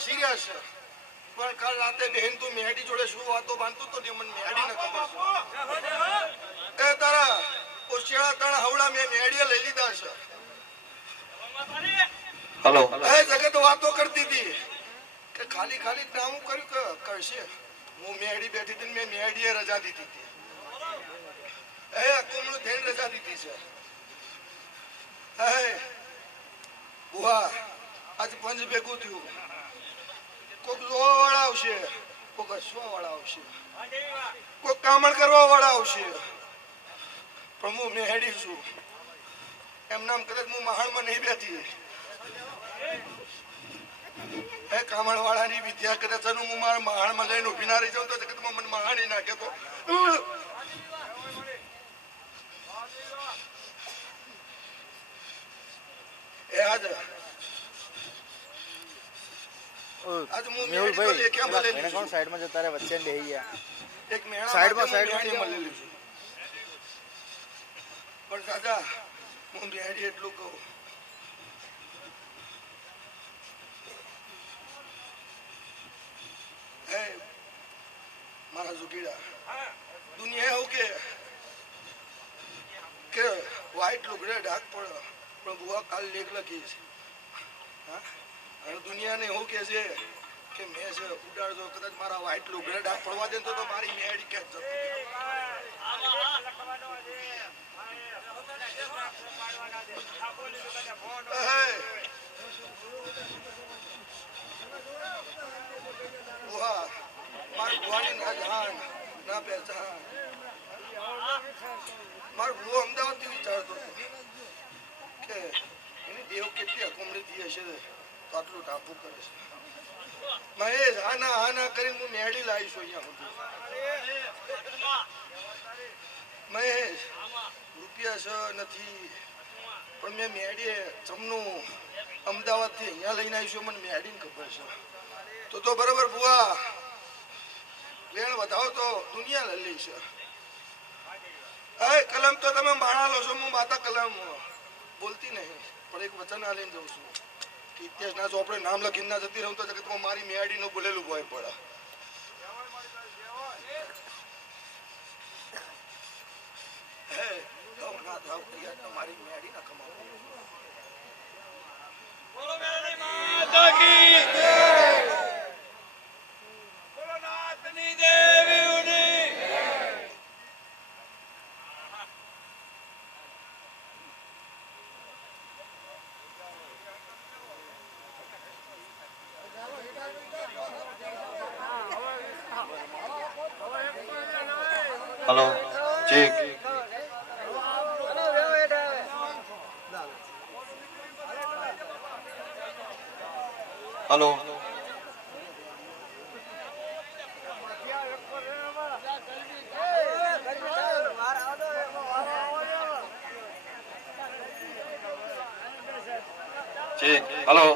Serious છે પણ કાલ રાતે બહેન તું મેહડી જોડે શું વાતો બાંધતો તો ને મને મેહડી ન ખબર એ તારા ઓશિયાળા તણ હવડા મેં મેહડીએ લઈ લીધા છે. હેલો એ જગત વાતો કરતી હતી કે ખાલી ખાલી નામું કર્યું કે કરશે. હું મેહડી બેઠી હતી મેં મેહડીએ રજા દીધી હતી. એ અકોમનું થઈને રજા દીધી છે. હે બુઆ આજ પંજ ભેગું થયું. કોક જોવા વાળા આવશે, કોક હસવા વાળા આવશે, કોક કામણ કરવા વાળા આવશે, પણ હું મેહડી છું. એમ નામ કદાચ હું મહાણમાં નહીં બેઠી. એ કામણ વાળાની વિદ્યા કદાચ હું મારા મહાણમાં લઈને ઉભી ના રહી જાઉં તો જગતમાં મને મહાણી નાખે તો એ આજ મેહુલ ભાઈ કોણ સાઈડમાં જતા રહે વચ્ચે બેહી ગયા. એક મેણા સાઈડમાં મળેલી છું પણ દાદા હું મેહડી એટલું કહું હે મારા ઝુકીડા દુનિયા એવું કે વ્હાઈટ લુગડે ડાક પડે પણ બુઆ કાલ લેખ લખી છે. અને દુનિયાને એવું કે છે કે મેં છે ઉડાડજો કદાચ મારા વ્હાઈટ લુગડે ડાક પડવા દે તો મારી મેહડી ક્યાં જતી. મારી ભુવાની ના જાણ ના પહેચાન. મારો ભુવો અમદાવાદ થી વિચારતો કે એની દેવ કેટલી અકોમડી થઈ હશે તો આટલું ટાપુ કરે છે. મહેશ આના કરીને હું મેહડી લાવીશું અહીંયા. મહેશ રૂપિયા છે નથી પણ મેં મેહડીએ જમનું અમદાવાદ થી અહીંયા લઈને આવીશું. મને મેહડીને ખબર છે તો બરાબર બુઆ વેણ વધાવો તો દુનિયા લઈ લઈ છે. કલમ તો તમે માણા લો છો. હું માતા કલમ બોલતી નહીં પણ એક વચન આ લઈને જઉં છું કે ઇતિહાસના ચોપડે નામ લખીને ના જતી રહું તો જગતમાં મારી મેહડીનું બોલેલું ભય પડે. હે ના થાવ મારી મેહડી ના કમાવ. Hello check hello check hello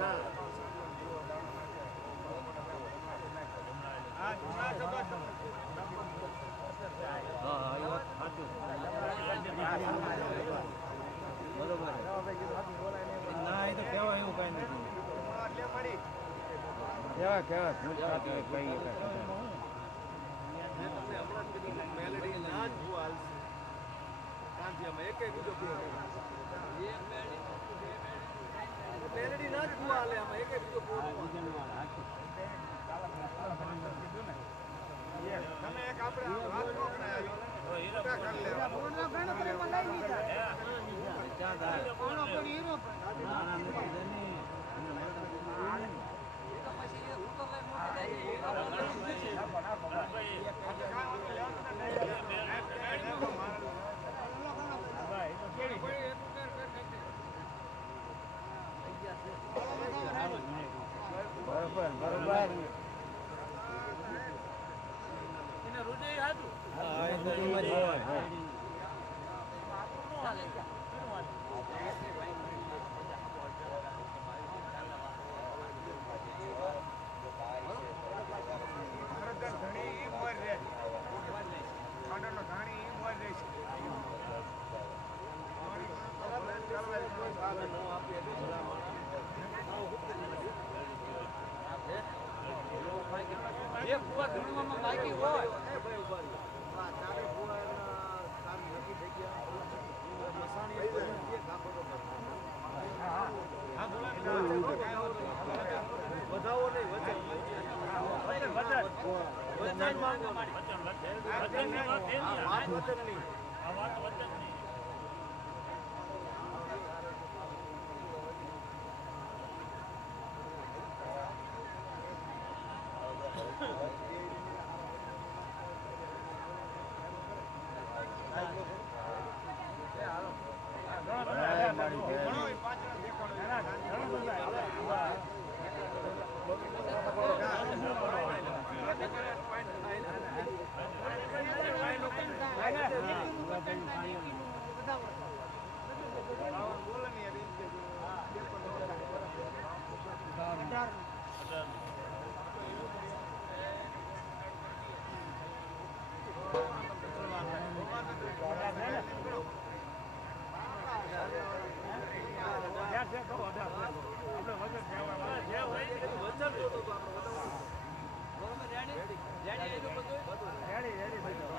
ના એ તો કહેવાય એવું કઈ નથી કેવા કઈ બરોબર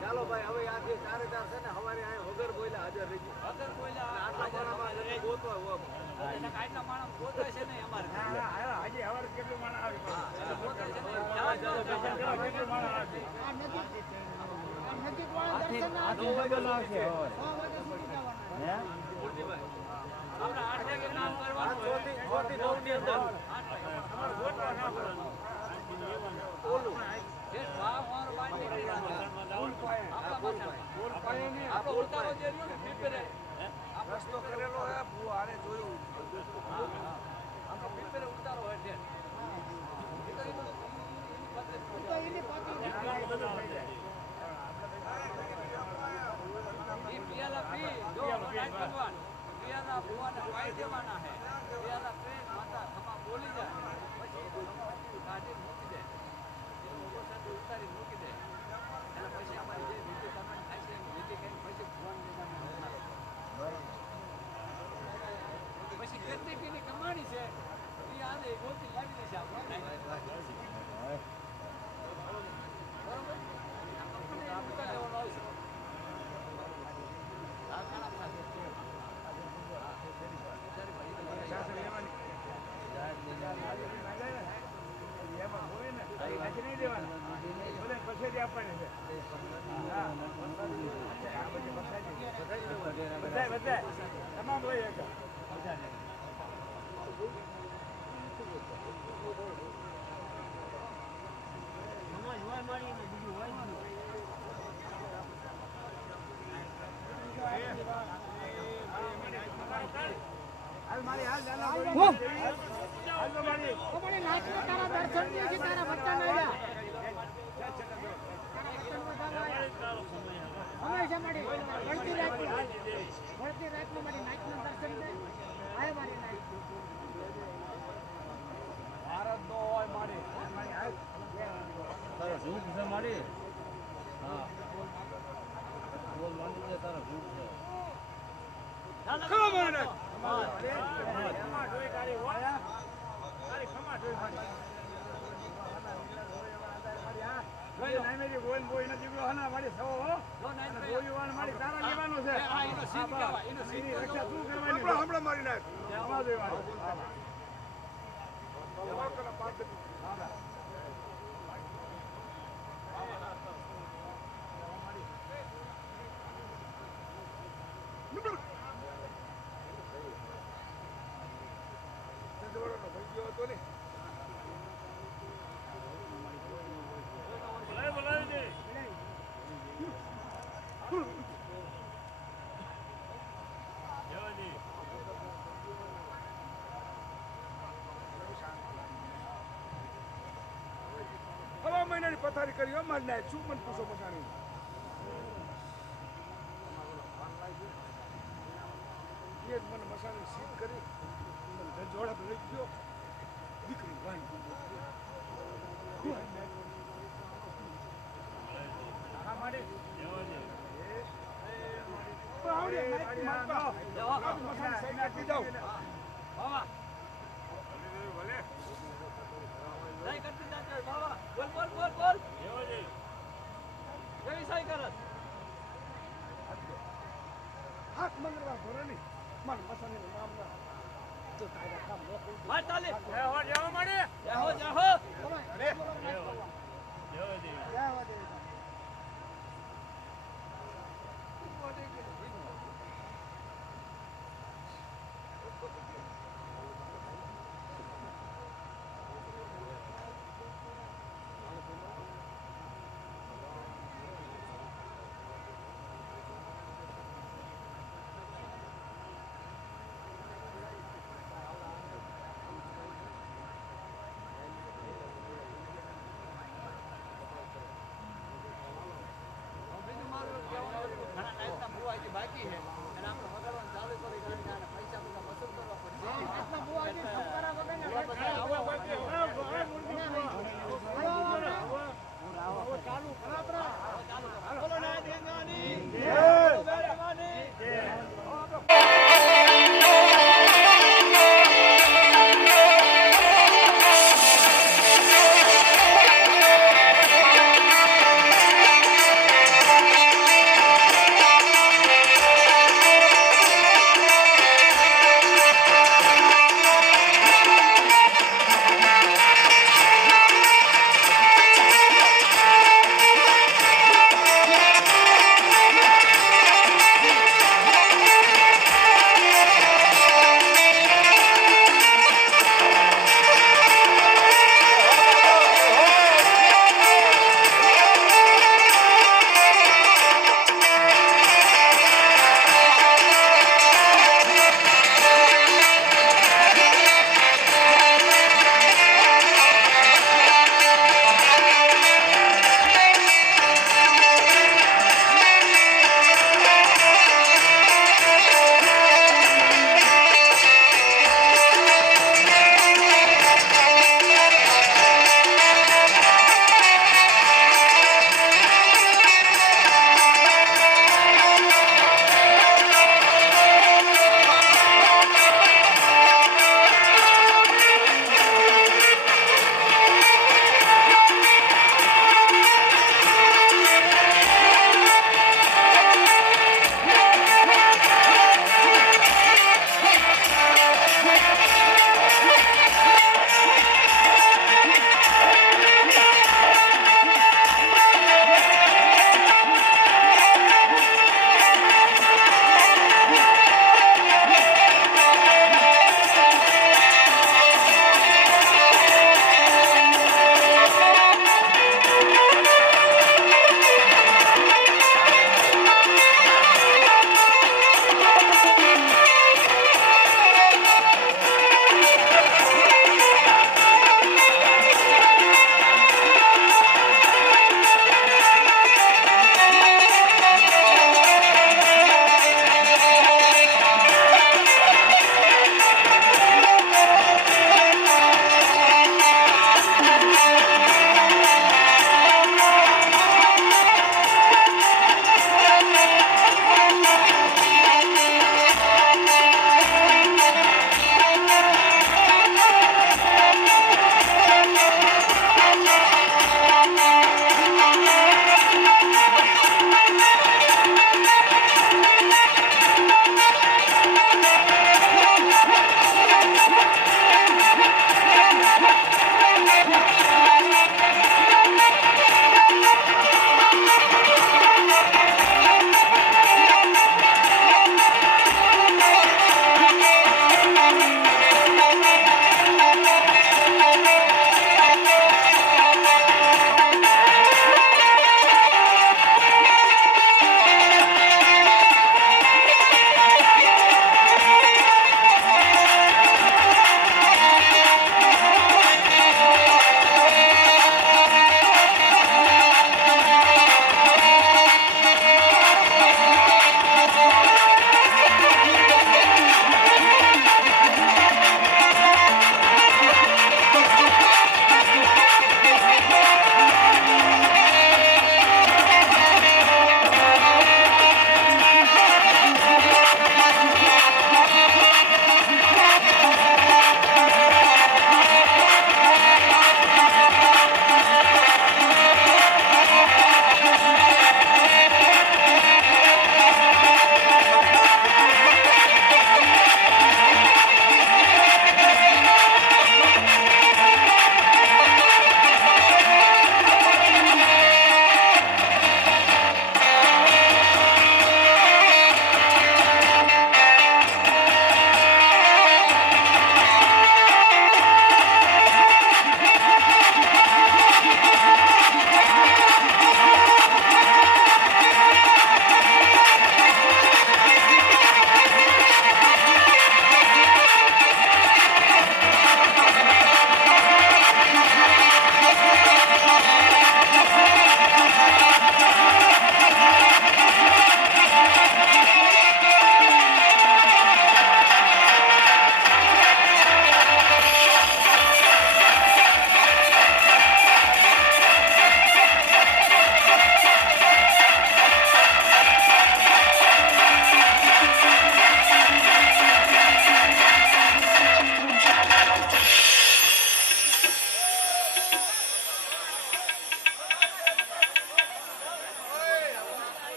ચાલો ભાઈ હવે આ જે કારેદાર છે ને હવારે આ વગર બોલ્યા હાજર રહી ગયું વગર બોલ્યા આટલા માણસમાં ગોતવા આટલા માણસ ગોતવા છે ને અમારે આજે હવારે કેટલું માણસ આવે કેટલું માણસ આવે નજીક વાળા દર્શન આવશે હે આપણે 8 વાગે કામ કરવાનું 6 થી 9 ની અંદર અમાર ગોતવા ના પડે ઓલું જે ભાવ ઓર બાંધી ફૂલ પાય આપણા ફૂલ પાય ને આપણો ઉતારો જે રહ્યો ને પીપરે આ રસ્તો કરેલો હે ભૂ આને જોયું આપણો પીપરે ઉતારો હોય છે તો એની પાછી એ પિયાલા પી જો રાજ ભગવાન પિયાલા ભુવાને પાઈ દેવાના હે પિયાલા પ્રેમ માતા ખમા બોલી જાય પછી કાઢી મૂકી દે ઉતારી મૂકી દે એના પછી અમારી જે વિધિ કરવાની થાય છે એમ વિધિ કરીને પછી ભગવાન પછી કેટલી પીની કમાણી છે એ આને ગોતી લાવી દેશે આપણે બરોબર આપણે લેવાનો આવશે આ ખાના પાસે તમામ હોય હમણાં મારી નાખ હવા મહિનાની પથારી કરી અમારી નાય શું મને પૂછો મસાણી એ જ મને મસાણી સીધ કરી જોડા લઈ ગયો દીકરી વાંચી હાથ મંગળવાર ભરે નહીં મારે મસાણીનું નામ ના તો તારા કામ લોકો બાકી છે અને આપણે વગાડવાનું ચાલુ કરી કરીને આને પૈસા બધા વસૂલ કરવા પડશે આટલા બુઆજી સંસ્કારા વગરના ચાલુ ખરાબરા ચાલુ બોલો ના દેંગાની જય બેરમાની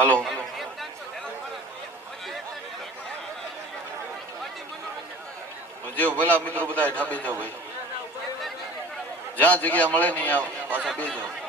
હલો જે ભલા મિત્રો બધા હેઠા બે જાઓ ભાઈ જ્યાં જગ્યા મળે ને ત્યાં પાછા બે જાઓ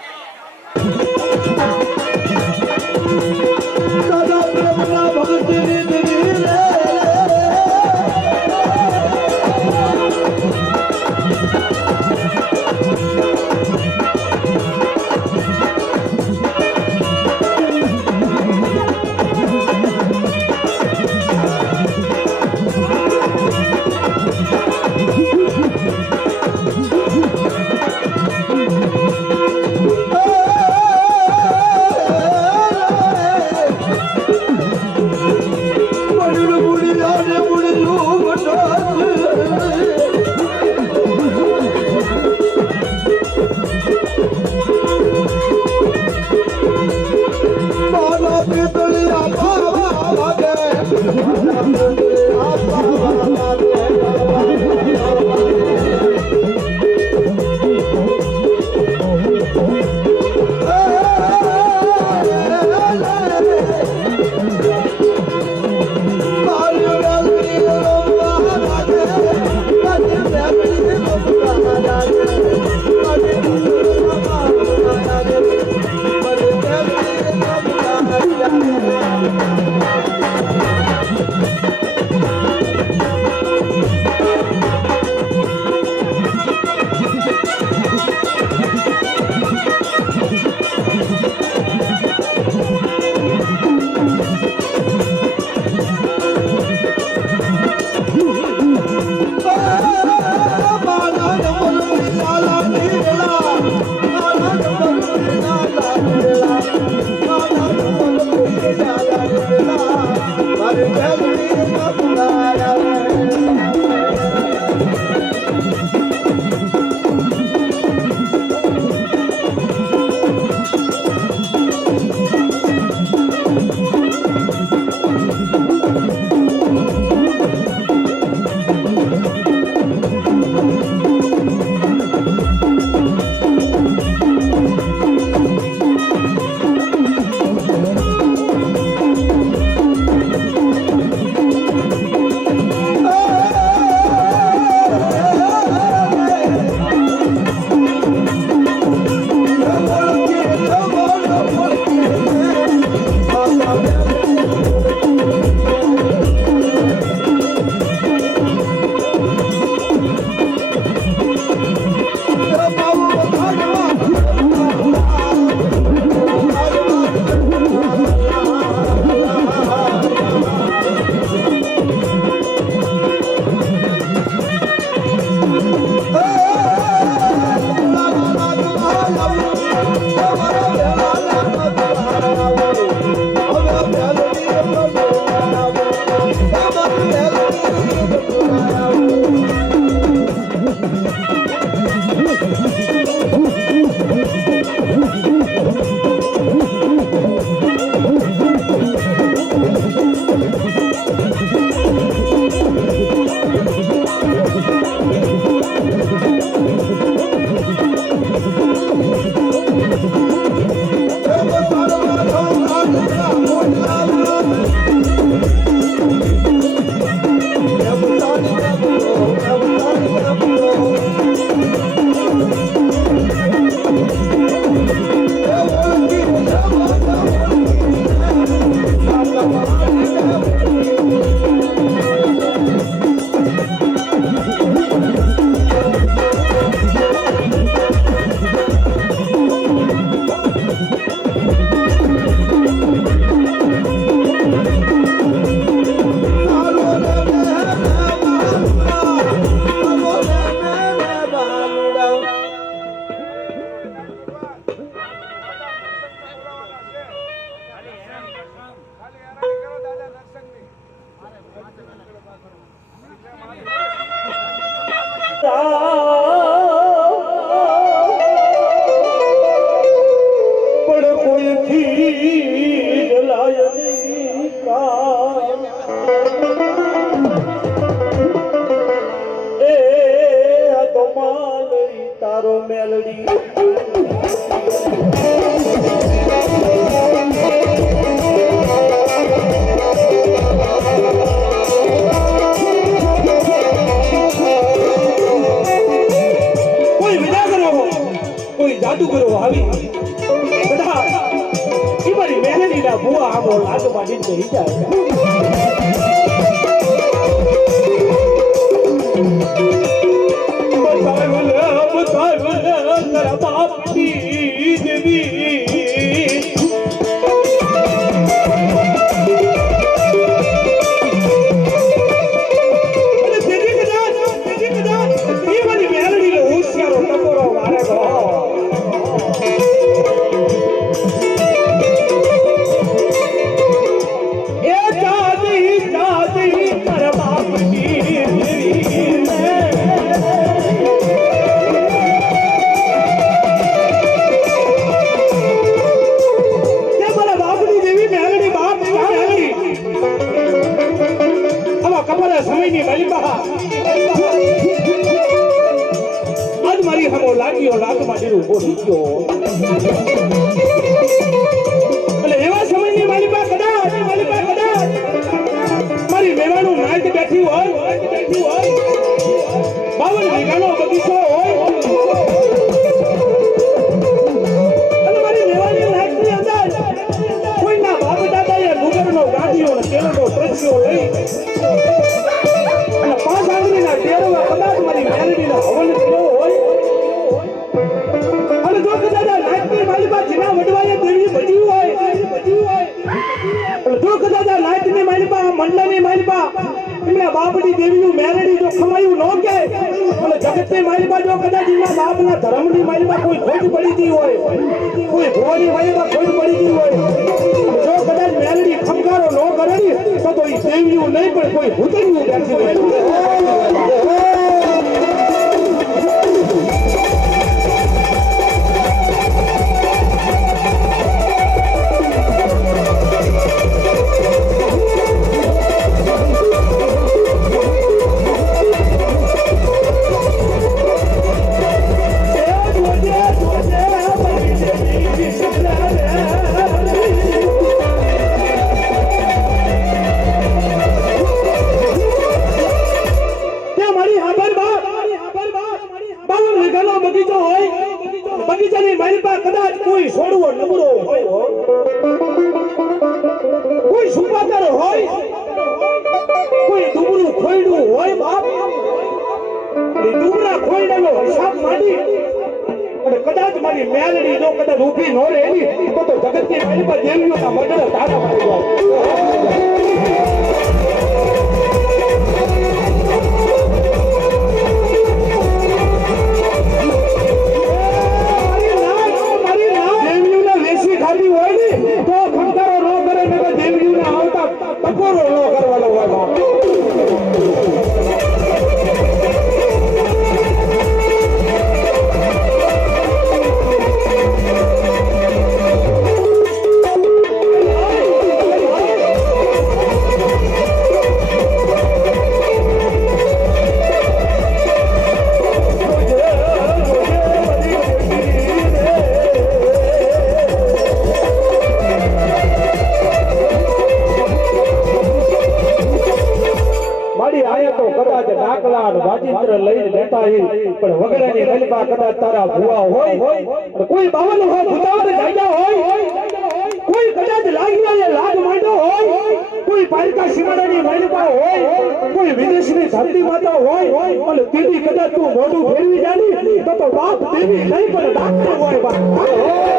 મેલડી થઈ જાય બાપની દેવી સમયની મલિકા આજ મારી હમો લાગ્યો લાગમાં ડેરું બોલી ગયો એટલે એવા સમયની મલિકા કદાચ મારી મેવાનું નાચ બેઠી હોય 52 વીઘાનો બગીચો હોય અને મારી મેવાની નાચની અંદર કોઈના બાપ દાદાએ મુગરનો ગાંઠિયો અને તેલનો ત્રસ્યો લઈ પાંચ આંગળીના ટેરવા કદાચ મારી મેલડીનો હવન કર્યો હોય અને જો કદાચ નાચની માલિકા જીના વડવાએ દેવી બધી હોય જો કદાચ નાચની માલિકા મંડળની માલિકા એમના બાપની દેવીનું મેલડી જો ખમાયું ન કે અને જગતની માલિકા જો કદાચ એના બાપના ધર્મની માલિકા કોઈ ખોટ પડી ગઈ હોય કોઈ ભુવાની માલિકા ખોટ પડી ગઈ હોય જો કદાચ મેલડી ખમકારો ન કરે તો એ દેવીઓ નહીં પણ કોઈ ભૂતળીઓ બેઠી હોય બગીચાની માલિકા કદાચ કોઈ છોડવો નબળો હોય કોઈ સુપાતર હોય કોઈ દુબળું ખોયડું હોય બાપ એ દુબળા ખોયડાનો હિસાબ માંડી અને કદાચ મારી મેલડી જો કદાચ ઊભી ન રહેલી તો જગતની માલિકા દેવીઓના મર્ડર તારા મારી જાય પણ વગડાની મલિકા કદાચ તારા ભુવા હોય કોઈ બાવન હોય ભૂતાવર જાગ્યા હોય કોઈ કદાચ લાગીએ લાગ માંડો હોય કોઈ પારકા સીમાડાની મલિકા હોય કોઈ વિદેશની ધરતી માતા હોય અને તેની કદાચ તું મોઢું ફેરવી જાની તો બાપ દેવી નહીં પણ ડાક્ટર હોય બાપ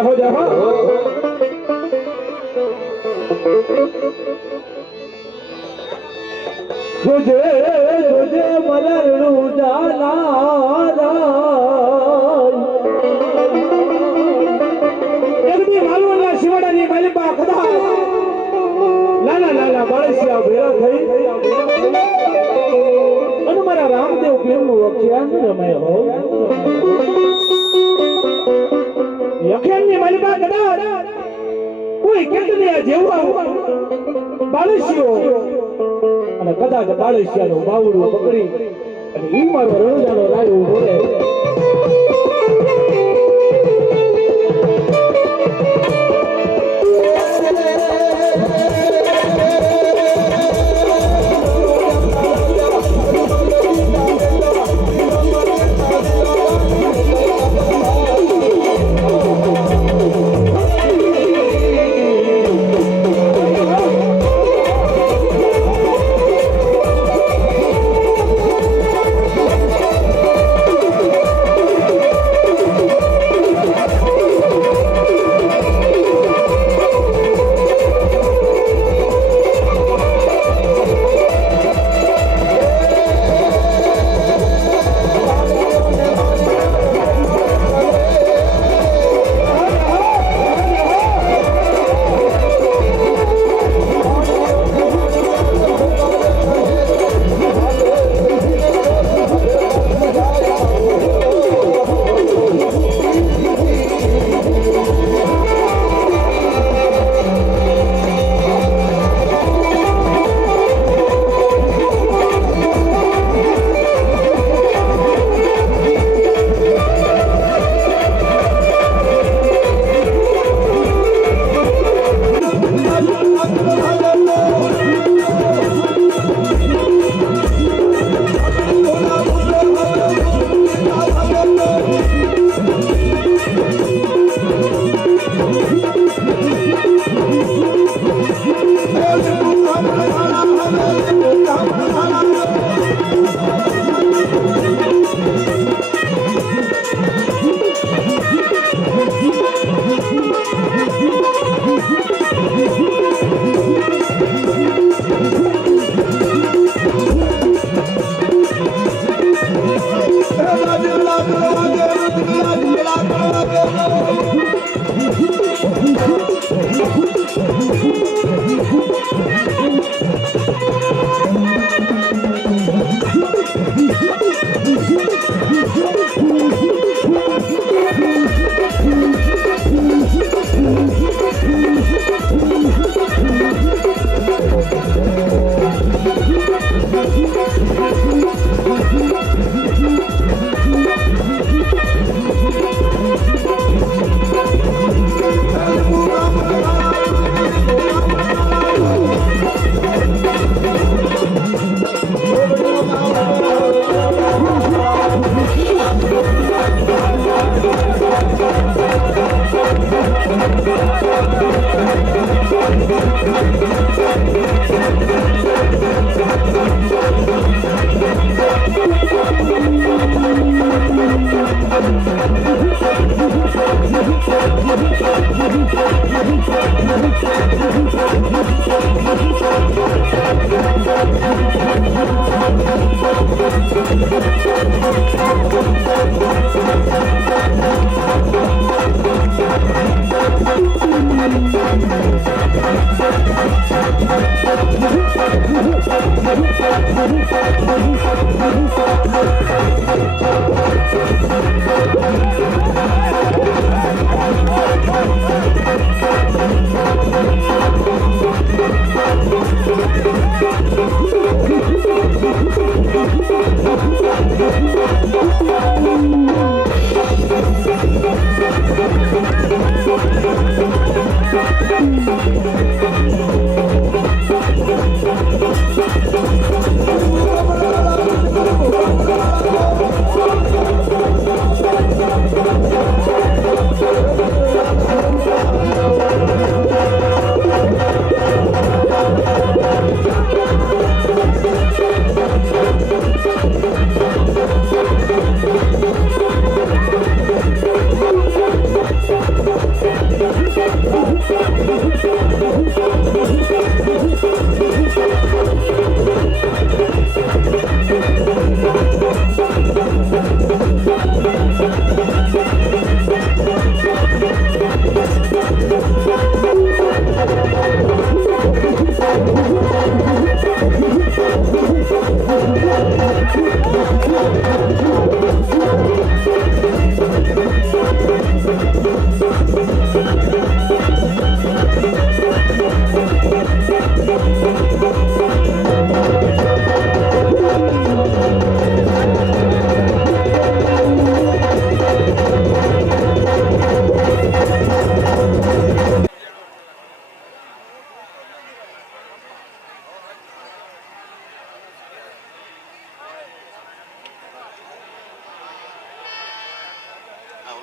જાહો જાહો જોજે જોજે મલરણું જાનારા એકદી માલવણના શિવાડાની માલિપા કદા નાના નાના બાળસિયા ભેળા થઈ અને મારા રામદેવ પીરનું વખ્યાન રમે હો યખેનની માલિપા કદા કોઈ કેટલી જેવા બાળસિયો અને કદાચ બાળસિયાનું બાવડું પકડી અને ઈ મારો રણજાનો રાય ઉભો રહે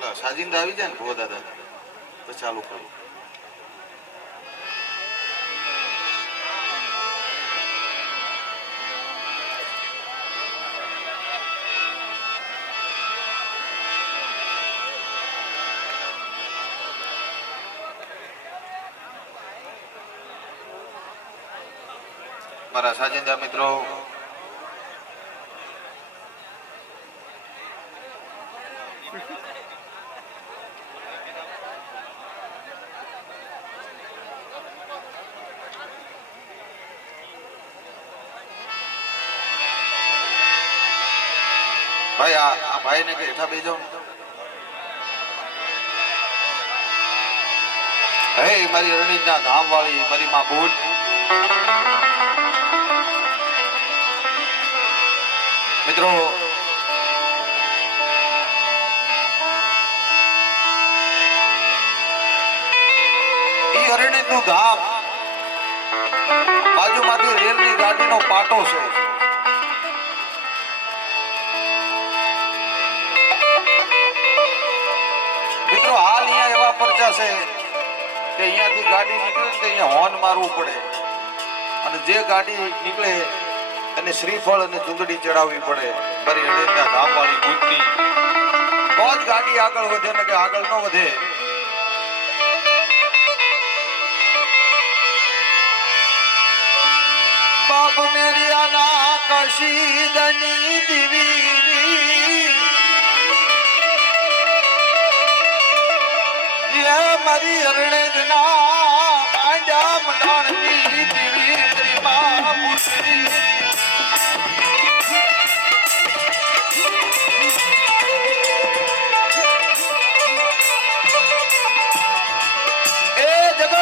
ઓલા સાજિંદા આવી જાય ને ભો દાદા પછી ચાલુ કરું. મારા સાજિંદા મિત્રો ભાઈ આ ભાઈ ને કે હેઠા બેસી જાઓ. હે મારી રણજીતના ધામ વાળી મારી માં ભૂત મિત્રો ઈ રણજીતનું ધામ બાજુમાંથી રેલની ગાડીનો પાટો છે. મિત્રો હાલ અહીંયા એવા પરચા છે કે અહીંયાથી ગાડી નીકળે ને તો અહીંયા હોર્ન મારવું પડે અને જે ગાડી નીકળે એને શ્રીફળ અને ચૂંદડી ચડાવવી પડે મારી રણજીતના ધામ વાળી ભૂતની. તો જ ગાડી આગળ વધે ને કે આગળ ન વધે. બાપ મેરી આના કશીદની દીવી મારી રણજીતના માંડ્યા મંડાણની દીવી માં પુત્રી. એ જગત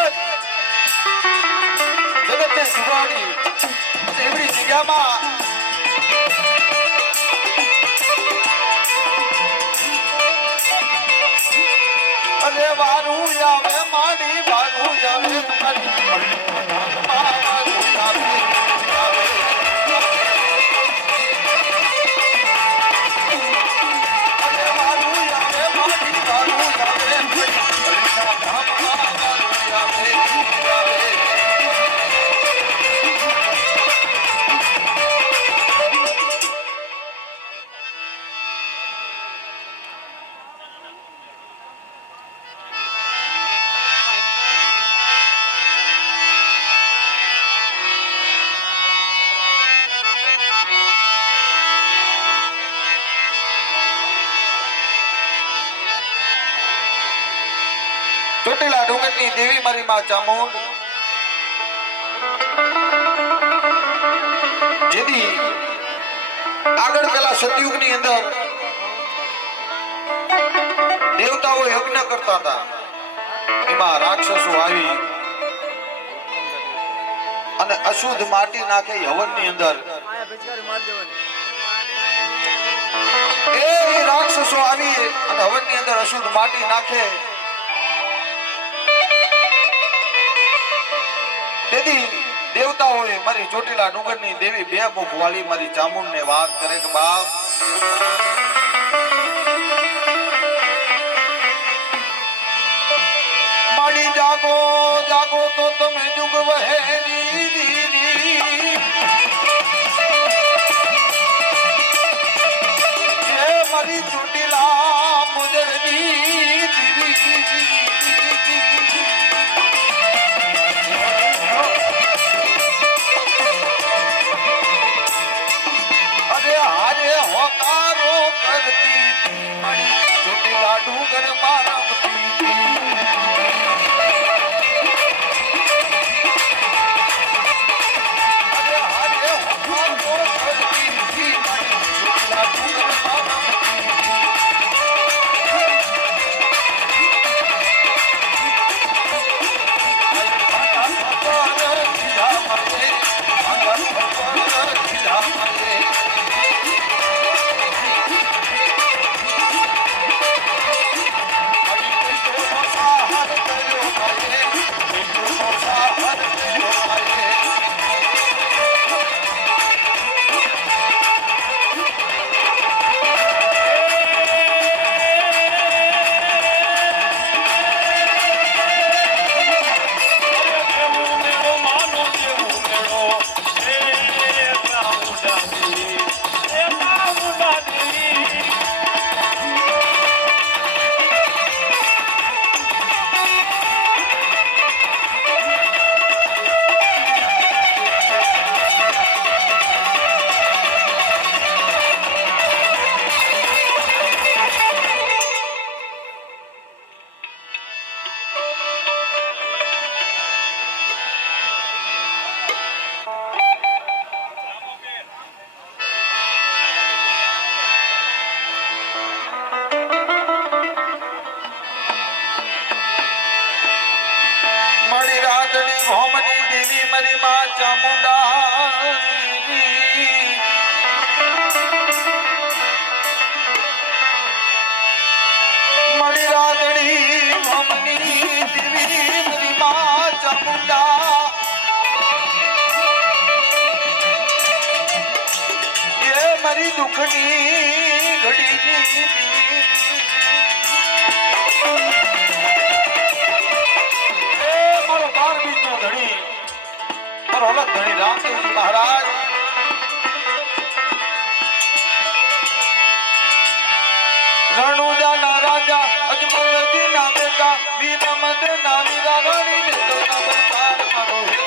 જગત ને સુવાડી એવડી જગ્યામાં અરે વારું આવે માડી વારું આવે મારી વારું આવે ચોટીલા ડુંગરની દેવી મારી માં ચામુંડ જેથી આગળ પેલા સતયુગની અંદર દેવતાઓ યજ્ઞ કરતા હતા એમાં રાક્ષસો આવી અને અશુદ્ધ માટી નાખે હવનની અંદર. એ રાક્ષસો આવી અને હવનની અંદર અશુદ્ધ માટી નાખે તેથી દેવતાઓએ મારી ચોટીલા ડુંગરની દેવી બે મુખ વાળી મારી ચામુંડને વાત કરે કે બાપ માડી જાગો જાગો તો તમે જુગ વહેરી મારી ચોટીલા મુદરની દેવી હોકારો કરતી મારી ચોટીલા ડુંગર મારા મારી માં ચામુંડા મારી રાતડી મમની દેવી મારી માં ચામુંડા એ મારી દુઃખની ઘડીની ધણી રામદેવજી મહારાજ રણુજાના રાજા અજમલજી ના બેટા વીરા મદના વીરા રાણી ને તોના બરકાર મારો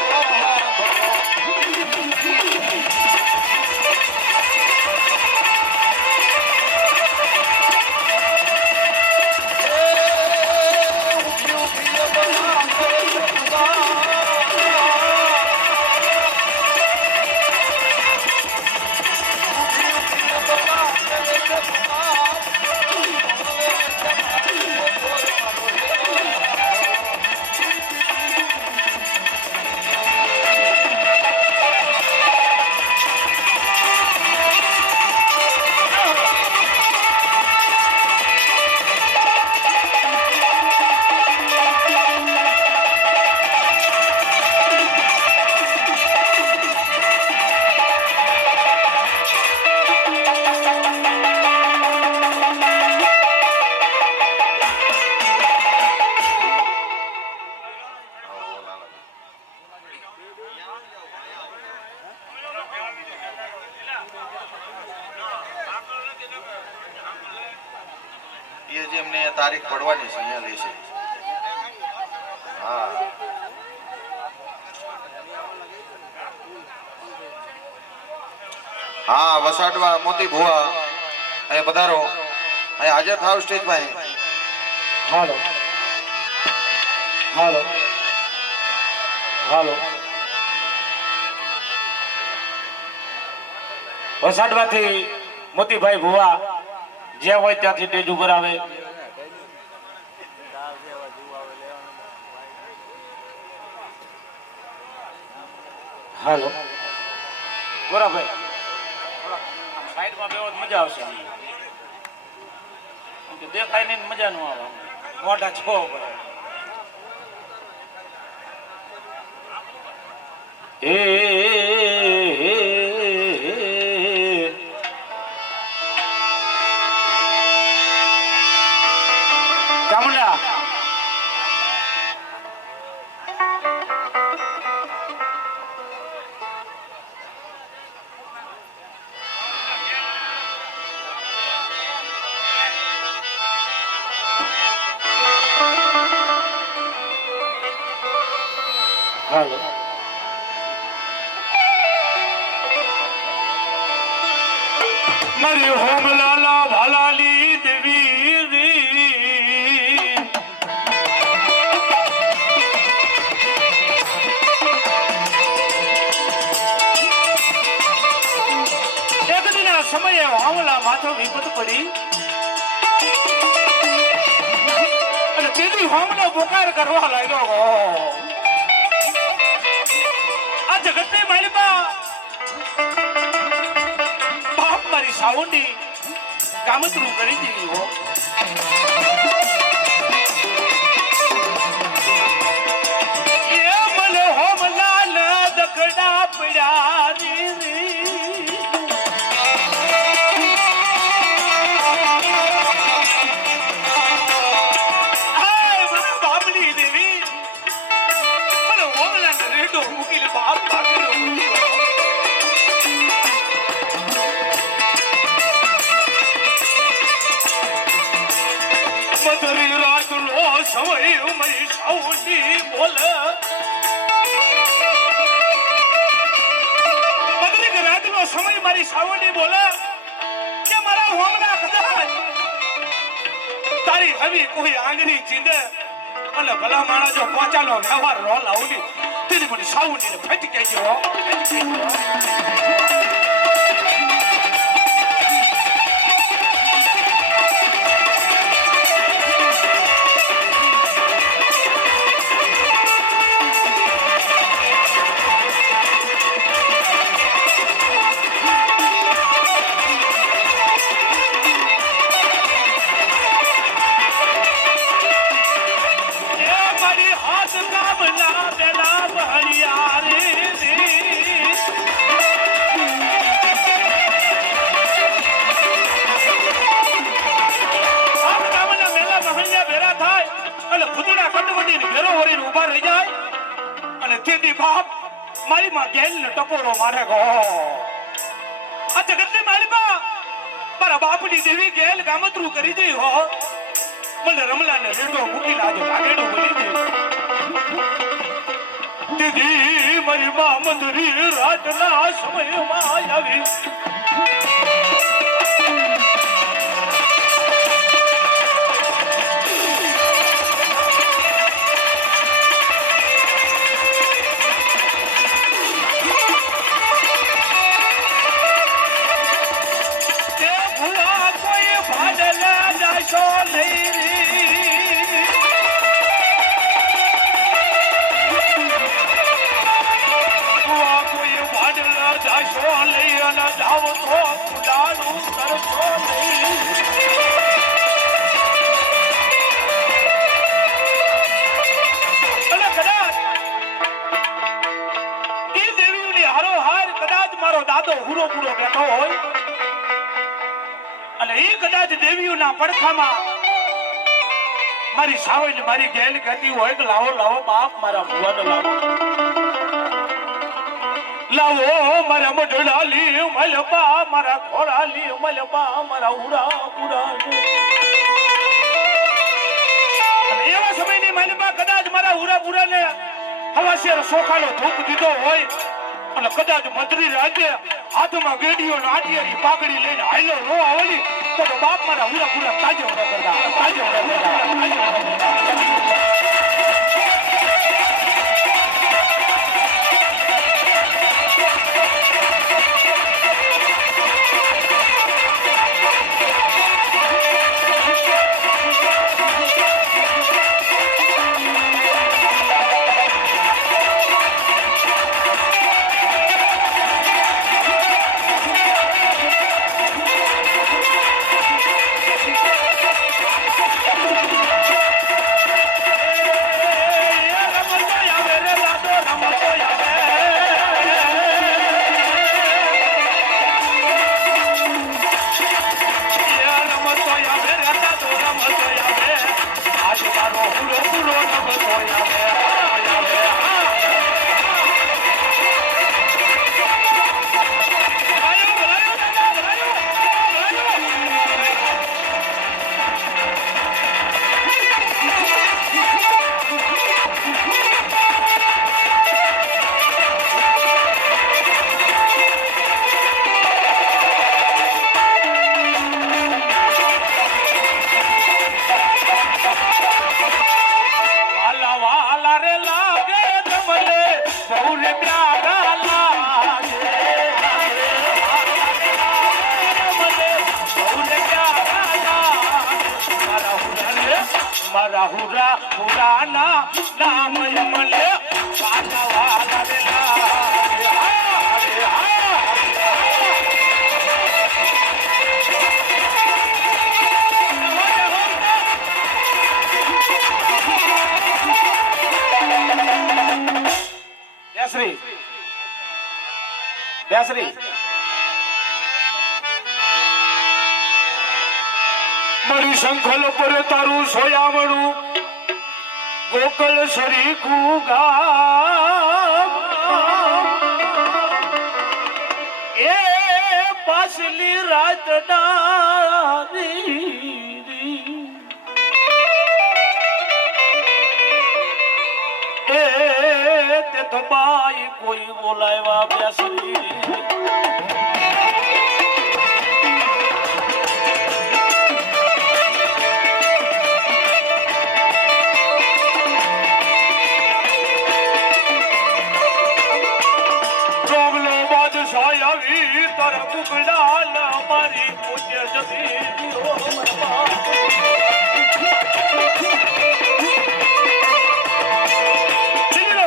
એમને તારીખ પડવાની છે અહીંયા લેશે હા હા વસાડવા મોતી ભુવા અહીંયા પધારો અહીંયા હાજર થાવ સ્ટેજ માં હાલો હાલો હાલો વસાડવાથી મોતીભાઈ ભુવા જે હોય ત્યાંથી સ્ટેજ ઉપર આવે હાલો બરાબર સાઈડમાં બેવો મજા આવશે દેખાય નહીં મજા ન આવે મોઢા છો પડે ચામુંડા હાલો મારી હોમ લાલા ભાલાલી દેવી એક દિના સમયે વાવલા માથો વિપત પડી અને તેથી હોમનો પોકાર કરવા લાગ્યો આ જગતની માલિકા બાપ મારી સાવંડી કામતરું કરી દીધી હો એ મને હોમલાલ દકડા પડ્યા સમય મારી સાવંડી બોલે બદરીક રાતનો સમય મારી સાવંડી બોલે કે મારા હોમના કદાચ તારી હવી કોઈ આંગળી ચીંદે અને ભલા માણસ જો પોચાનો વ્યવહાર નો લાવની તેની મને સાવંડીને ફેટી કહેજો તેથી બાપ મારી માં ગેલ ને ટપોરો મારે ગો આ જગતની મારી માં મારા બાપની દેવી ગેલ ગામતરું કરી દઈ હો મને રમલા ને રેડો મૂકી લાજો આગેડો બની દે દીદી મારી માં મધરી રાતના સમયમાં આવી દાદો હુરો પૂરો બેઠો હોય અને એ કદાચ દેવીઓના પડખામાં મારી સાવઈ મારી ગેલ કહેતી હોય કે લાવો લાવો બાપ મારા ભુવાનો લાવો લાવો મારા મઢડાલી મલબા મારા ખોરાલી મલબા મારા ઉડા ઉડા એવા સમયની મલબા કદાચ મારા ઉડા ઉડાને હવાશેર સોખાનો ધૂપ દીધો હોય અને કદાચ મંત્રી રાજ્ય હાથમાં ગેડીઓ નાટિયાની પાઘડી લઈને હાલો રો આવલી તો બાપ મારા હુરા હુરા તાજો ન કરતા તાજો ન કરતા હુરા હુરાના નામ યમલે વાલા વાલા વેલા બેસરી બેસરી મારી શંખલ પર તારું સોયામણું ગોકળ સરી કુગા એ પાછલી રાત એ તે તો બાઈ કોઈ બોલાવ્યા બેસરી મારી પૂજ્ય જતી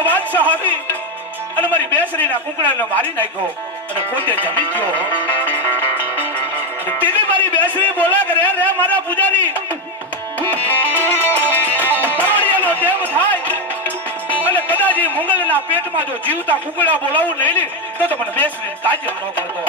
બાદશાહ આવી અને મારી બેસરીના કુકડાને મારી નાખ્યો અને પોતે જમી ગયો. તેની મારી બેસરી બોલા કરે રે મારા પૂજારી પરણિયાનો દેવ થાય અને કદાચ મુંગલના પેટમાં જો જીવતા કુકડા બોલાવું નહીં તો મને બેસરી તાજો ન કરતો.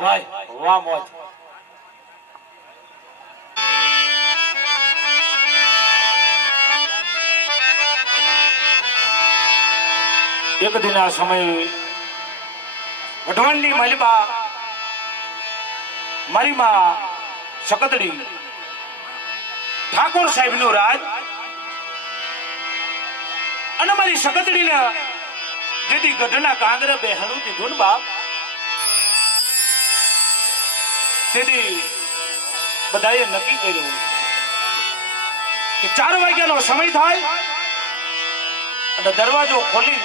ભાઈ વાહ મોજ. એક દિન આ સમયે વઢવાણની માલિબા મારી માં શકતડી ઠાકોર સાહેબ નું રાજ અને મારી શકતડીને જેથી ગઢના કાંગરે બેહણું દીધું ને બાપ તેથી બધાએ નક્કી કર્યું કે 4 વાગ્યાનો સમય થાય અને દરવાજો ખોલી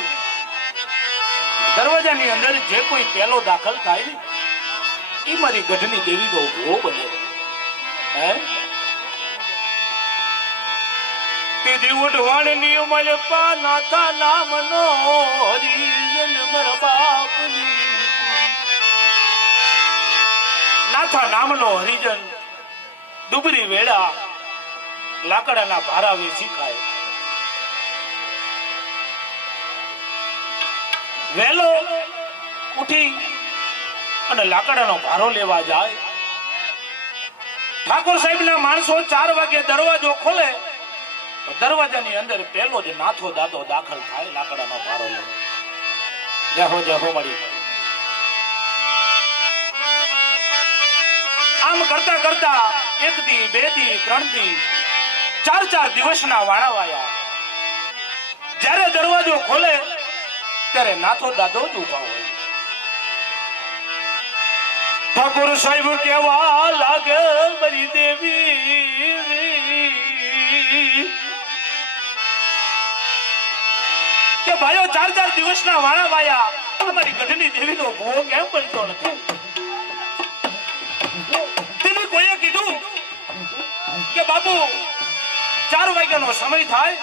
દરવાજાની અંદર જે કોઈ પેલો દાખલ થાય ને એ મારી ગઢની દેવીનો ભો બને. હે તે દીવડવાણની મલપા નાથા નામનો હરિજન મારા બાપની નાથા નામનો હરિજન દુબરી વેળા લાકડાના ભારા વેચી ખાય. વેલો ઉઠી અને લાકડાનો ભારો લેવા જાય. ઠાકોર સાહેબના માણસો 4 વાગે દરવાજો ખોલે તો દરવાજાની અંદર પેલો જ નાથો દાદો દાખલ થાય લાકડાનો ભારો લે. જહો મળી. આમ કરતા કરતા 1 દી 2 દી 3 દી 4 દિવસના વાણા વાયા. જ્યારે દરવાજો ખોલે ત્યારે નાથો દાદો જ ઉભા હોય. ઠાકોર સાહેબ કેવા લાગે મારી દેવી કે ભાઈઓ 4 દિવસના વાણા વાયા અમારી ગઢની દેવીનો ભો કેમ બનતો નથી. તેને કોઈએ કીધું કે બાપુ 4 વાગ્યાનો સમય થાય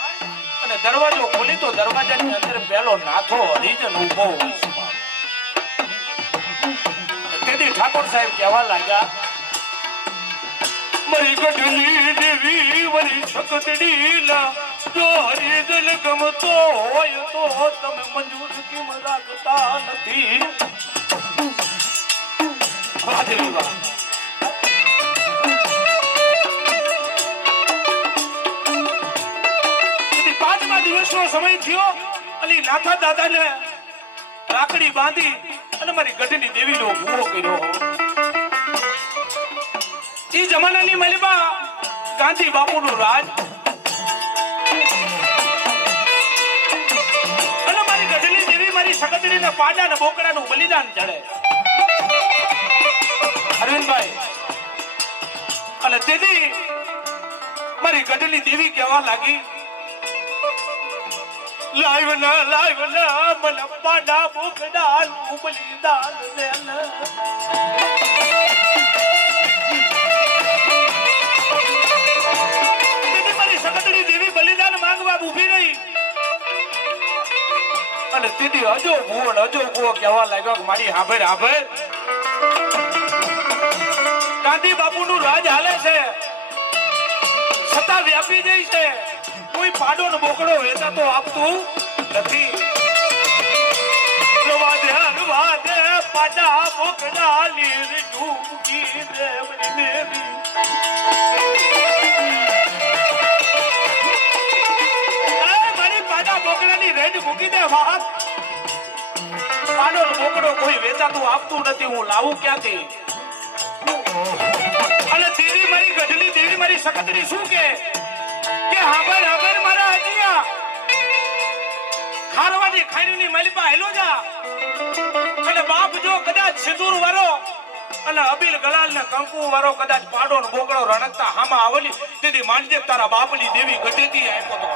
અને દરવાજો ખોલી તો દરવાજાની અંદર પેલો નાથો હરિજન ઉભો હોય. તેથી ઠાકોર સાહેબ કહેવા લાગ્યા મારી ગઢની દેવી મારી શકતડી ના જો હરિજન ગમતો હોય તો તમે મંજૂર કેમ રાખતા નથી. વાહ દેવી વાહ. 5મા દિવસનો સમય થયો અને નાથા દાદાને રાખડી બાંધી અને મારી ગઢની દેવીનો ભૂવો કર્યો. એ જમાનાની માલિબા ગાંધી બાપુનું રાજ અને મારી ગઢની દેવી મારી શકતડીના પાડાના બોકડાનું બલિદાન ચડે. અરવિંદભાઈ અને તેથી મારી ગઢની દેવી કહેવા લાગી લાઈવ ના મને પાડા બોકડા બલિદાન દે ને. મારી શકતડી દેવી બલિદાન માંગવા ઊભી રહી અને તેથી અજો ભૂવો કહેવા લાગ્યો કે મારી હાભર ગાંધી બાપુનું રાજ હાલે છે, સત્તા વ્યાપી જાય છે, કોઈ પાડો ને બોકડો વેચા તો આપતું નથી. વાદે પાડા બોકડા લીર ડૂબકી દેવની દેવી મારી પાડા બોકડાની રેડ મૂકી દે વાત. પાડો ને બોકડો કોઈ વેચાતું આપતું નથી, હું લાવું ક્યાંથી? અને દેવી મારી ગઢલી દેવી મારી શકતરી શું કે હાબર મારા હજીયા ખારવાની ખાઈની માલિપા હેલો જા અને બાપ જો કદાચ સિંદૂર વાળો અને અબીલ ગલાલ ને કંકુ વાળો કદાચ પાડો ને બોકડો રણકતા હામાં આવલી તેથી માંડજે તારા બાપની દેવી ગઢેથી આપ્યો તો.